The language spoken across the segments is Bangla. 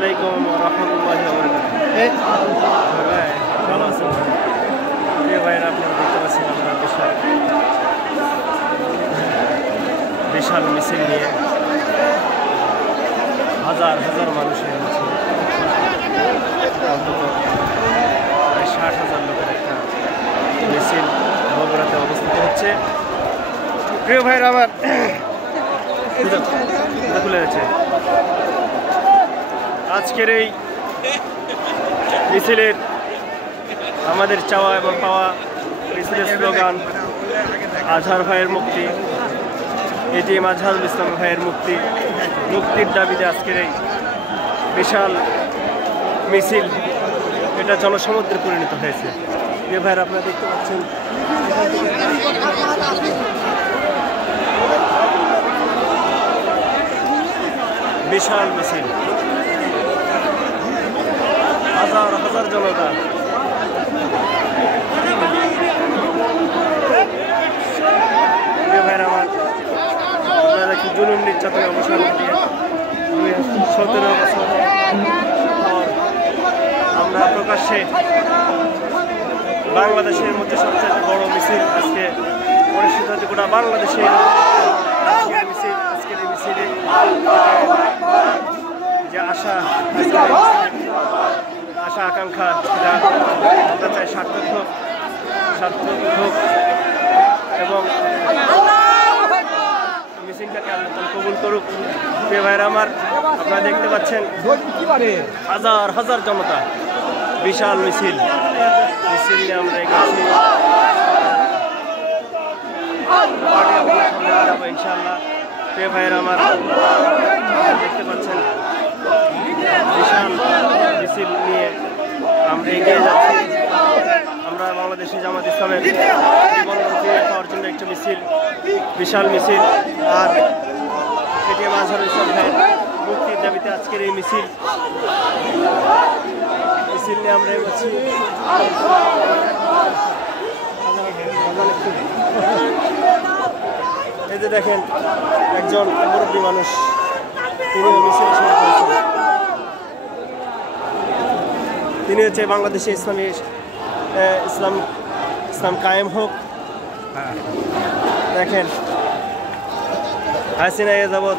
আলাইকুম ওয়া রাহমাতুল্লাহি ওয়া বারাকাতুহু। ভালো আছেন ভাইরা? আপনারা দেখতে পাচ্ছেন আমরা বিশাল মিছিল নিয়ে হাজার হাজার মানুষের মিছিল, অন্তত প্রায় 60,000 লোকের একটা মিছিল বগুড়াতে অবস্থিত হচ্ছে। প্রিয় ভাইরা আমার, খুলে যাচ্ছে আজকের এই মিছিলের আমাদের চাওয়া এবং পাওয়া মিছিলের স্লোগান আজহার ভাইয়ের মুক্তি, এটিএম আজহারুল ইসলাম ভাইয়ের মুক্তি। মুক্তির দাবিতে আজকের এই বিশাল মিছিল এটা জনসমুদ্রে পরিণত হয়েছে। এ ভাইয়ের আপনারা দেখতে পাচ্ছেন বিশাল মিছিল, হাজার হাজার জনতা। ভাইয়ের আমার, আপনারা একটু জুলুম নির্যাতনে অবসান দিয়ে 17 বছর পর আমরা প্রকাশ্যে বাংলাদেশের মধ্যে সবচেয়ে বড় মিছিল আজকে অনুষ্ঠিত হচ্ছে গোটা বাংলাদেশের মিছিল। আজকের এই মিছিলে যে আশা আকাঙ্ক্ষা সেটা আমরা চাই সার্থক হোক এবং মিছিলটাকে আল্লাহ কবুল করুক। প্রিয় ভাইরা আমার, আপনারা দেখতে পাচ্ছেন হাজার হাজার জনতা, বিশাল মিছিল নিয়ে আমরা এগোচ্ছি ইনশাআল্লাহ। প্রিয় ভাইরা আমার, দেখতে পাচ্ছেন বিশাল মিছিল নিয়ে আমরা এগিয়ে যাচ্ছি। আমরা বাংলাদেশে জামাত ইসলামের ফিরে পাওয়ার জন্য একটা মিছিল, বিশাল মিছিল, আর এটিএম আজহারুল ইসলাম ভাইয়ের মুক্তির দাবিতে আজকের এই মিছিল নিয়ে আমরা এগোচ্ছি। এই যে দেখেন একজন মুরব্বী মানুষ, তিনি মিছিল শুরু করেছেন। তিনি হচ্ছে বাংলাদেশে ইসলাম কায়েম হোক। দেখেন হাসিনা এ যাবৎ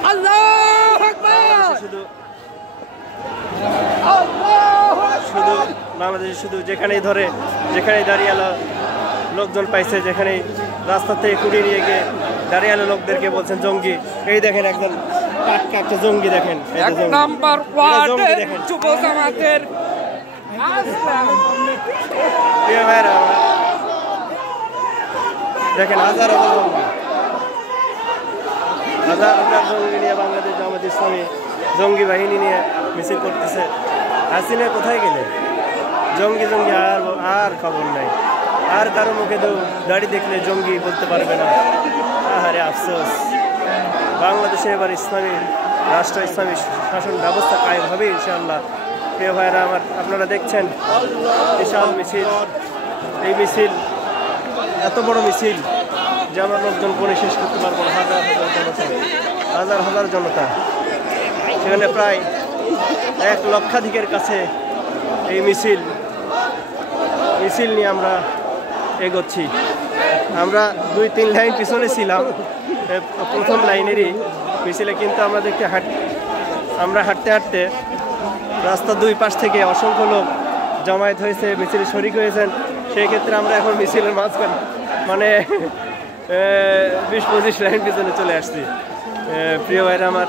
শুধু বাংলাদেশে শুধু যেখানেই দাঁড়িয়ে লোকজন পাইছে, যেখানেই রাস্তা থেকে কুড়িয়ে নিয়ে গিয়ে দাঁড়িয়ে লোকদেরকে বলছেন জঙ্গি। এই দেখেন একজন টাটকা একটা জঙ্গি, দেখেন দেখেন হাজার জঙ্গি নিয়ে বাংলাদেশ জামাত ইসলামী জঙ্গি বাহিনী নিয়ে মিছিল করতেছে। হাসিনা কোথায় গেলে? জঙ্গি আর খবর নাই, আর কারো মুখে দাড়ি দেখলে জঙ্গি বলতে পারবে না। আহারে আফসোস, বাংলাদেশে এবার ইসলামী রাষ্ট্র, ইসলামী শাসন ব্যবস্থা কায়েম হবে ইনশাআল্লাহ। প্রিয় ভাইরা আমার, আপনারা দেখছেন বিশাল মিছিল। এই মিছিল এত বড় মিছিল যে আমরা লোকজন করে শেষ করতে পারবো না। হাজার হাজার জনতা, সেখানে প্রায় 1 লক্ষাধিকের কাছে এই মিছিল নিয়ে আমরা এগোচ্ছি। আমরা 2-3 লাইন পিছনে ছিলাম প্রথম লাইনেরই মিছিলে, কিন্তু আমরা হাঁটতে হাঁটতে রাস্তার 2 পাশ থেকে অসংখ্য লোক জমায়েত হয়েছে, মিছিলে শরিক হয়েছেন। সেই ক্ষেত্রে আমরা এখন মিছিলের মাঝখানে মানে 20-25 লাইন পিছনে চলে আসছি। প্রিয় ভাইরা আমার,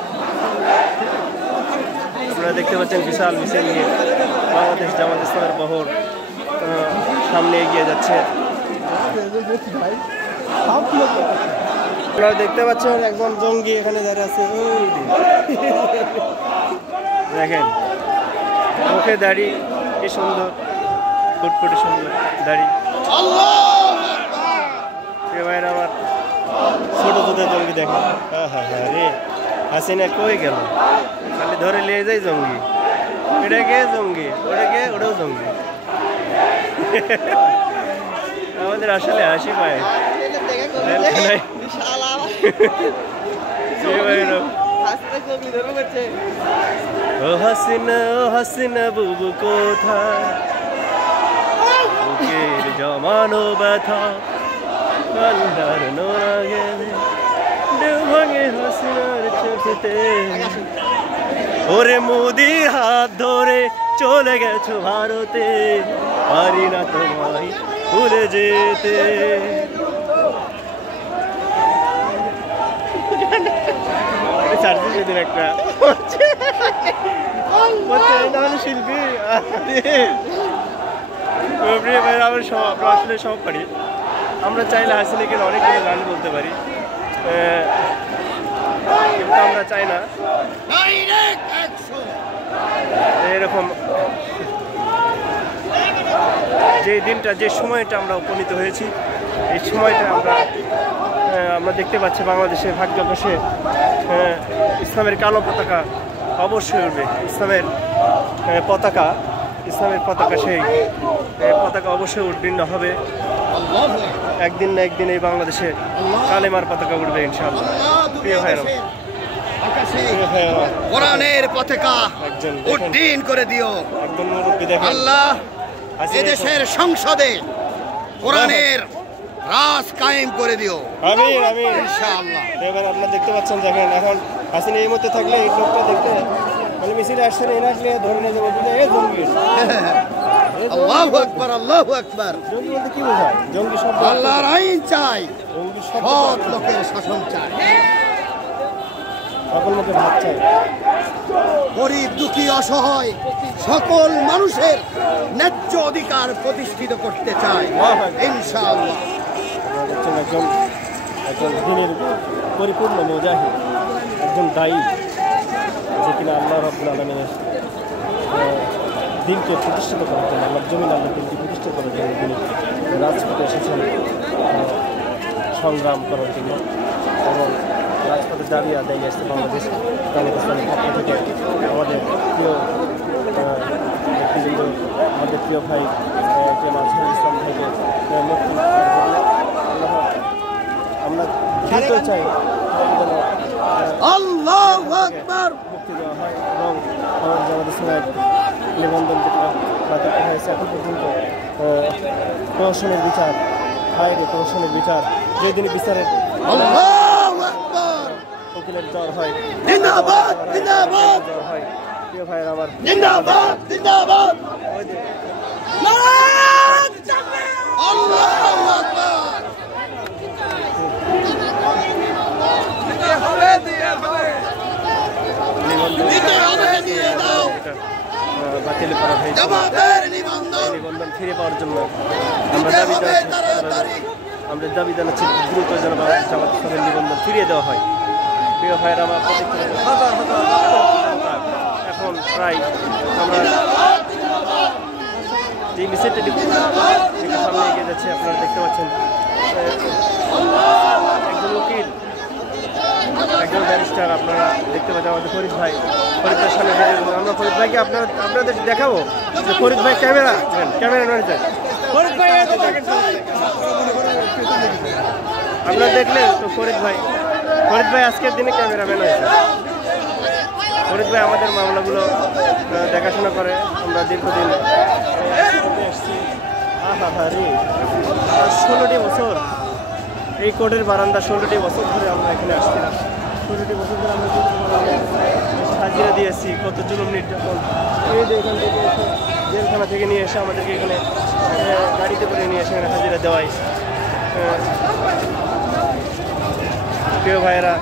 আপনারা দেখতে পাচ্ছেন বিশাল মিছিল নিয়ে বাংলাদেশ জামাত ইসলামের বহর সামনে এগিয়ে যাচ্ছে। আপনারা দেখতে পাচ্ছেন একজন জঙ্গি এখানে দাঁড়িয়ে আছে, দেখেন মুখে দাড়ি, কি সুন্দর ফুটফুটে সুন্দর দাড়ি। প্রিয় ভাইরা আমার, ছোট জঙ্গি দেখেন। রে হাসিনা কই গেল? খালি ধরে নিয়ে যায় জঙ্গি, এটাকে জঙ্গি, ওটাও জঙ্গি। আমাদের আসলে হাসি পায়। ও হাসিনা বুবু কোথায় বুকের জমানো ব্যথা কান্দার নোনা গেলে ঢেউ ভাঙে হাসিনার চোখেতে ওরে মোদির হাত ধরে চলে গেছো ভারতে পারি না তোমায় ভুলে যেতে সেদিন একটা শিল্পী আমরা আসলে সব পারি আমরা চাইলে হাসিনাকে অনেকগুলো গান বলতে পারি কিন্তু আমরা চাই না এরকম যে দিনটা যে সময়টা আমরা উপনীত হয়েছি এই সময়টা আমরা দেখতে পাচ্ছি বাংলাদেশের ভাগ্যাকাশে ইসলামের কালো পতাকা অবশ্যই উঠবে ইসলামের পতাকা সেই পতাকা অবশ্যই উদ্দীর্ণ হবে একদিন না একদিন এই বাংলাদেশে কালেমার পতাকা উঠবে ইনশাআল্লাহ প্রিয় ভাইরা কোরআনের পতাকা উড্ডীন করে দিও একদম মুরব্বি দেখেন আল্লাহ এদেশের সংসদে কোরআনের রাজ কায়েম করে দিও আমিন আমিন ইনশাআল্লাহ এবার আপনারা দেখতে পাচ্ছেন দেখেন এখন হাসিনা এই মধ্যে থাকলে এই লোকটা দেখতে মানে মিছিলে আসছে না আসলে ধরে নিয়ে যাবো এই জঙ্গি আল্লাহু আকবার আল্লাহু আকবার জঙ্গি বলতে কি বোঝায় জঙ্গি শব্দ আল্লাহর আইন চাই জঙ্গি সৎ লোকের শাসন চাই সকল লোকের ভাত চাই গরিব দুঃখী অসহায় সকল মানুষের ন্যায্য অধিকার প্রতিষ্ঠিত করতে চাই ইনশাআল্লাহ একজন দিনের পরিপূর্ণ মুজাহিদ একজন দায়ী যে কিনা আল্লাহ রাব্বুল আলামিনের দিনকে প্রতিষ্ঠিত করার জন্য আল্লাহর জমিন আল্লাহর দিনকে প্রতিষ্ঠা করার জন্য তিনি রাজপথে এসেছেন সংগ্রাম করার জন্য এবং রাজপথের দাবি আদায় আসছে বাংলাদেশ জামাত ইসলামের পক্ষ থেকে আমাদের প্রিয় ব্যক্তিবৃন্দ আমাদের প্রিয় ভাই মাঝহারুল ইসলাম ভাইকে মুক্তি আমরা দ্রুত চাই আল্লাহু আকবার মুক্তি দেওয়া হয় এবং জামাত ইসলামের নিবন্ধন বাতিল হয়েছে এখন পর্যন্ত প্রহসনের বিচার হায়রে প্রহসনের বিচার যেদিন বিচারের উকিলের জ্বর হয় জিন্দাবাদ জিন্দাবাদ জ্বর হয় প্রিয় ভাইয়ের আমার জিন্দাবাদ জিন্দাবাদ আল্লাহু আকবার বাতিল করা হয়েছে নিবন্ধন ফিরে পাওয়ার জন্য আমরা দাবি জানাচ্ছি দ্রুত যেন জামাত ইসলামের নিবন্ধন ফিরিয়ে দেওয়া হয় প্রিয় ভাইয়ের আমার এখন প্রায় আমরা যে মিছিলটি সামনে এগিয়ে যাচ্ছে আপনারা দেখতে পাচ্ছেন একজন উকিল একজন ব্যারিস্টার আপনারা দেখতে পাচ্ছেন আমাদের ফরিদ ভাইয়ের সামনে আমরা ফরিদ ভাইকে আপনাদের দেখাবো যে ফরিদ ভাই ক্যামেরা নড়ছে ফরিদ ভাই আপনারা দেখলেন তো ফরিদ ভাই আজকের দিনে ক্যামেরাম্যান হয়েছে ফরিদ ভাই আমাদের মামলাগুলো দেখাশোনা করে আমরা দীর্ঘদিন এসেছি 16টি বছর এই কোর্টের বারান্দা 16টি বছর ধরে আমরা এখানে আসছিলাম 16টি বছর ধরে আমরা হাজিরা দিয়েছি কত জুলুম নির্যাতন এই যে এখান থেকে এসে জেলখানা থেকে নিয়ে এসে আমাদেরকে এখানে গাড়িতে করে নিয়ে এসে এখানে হাজিরা দেওয়াই প্রিয় ভাইয়েরা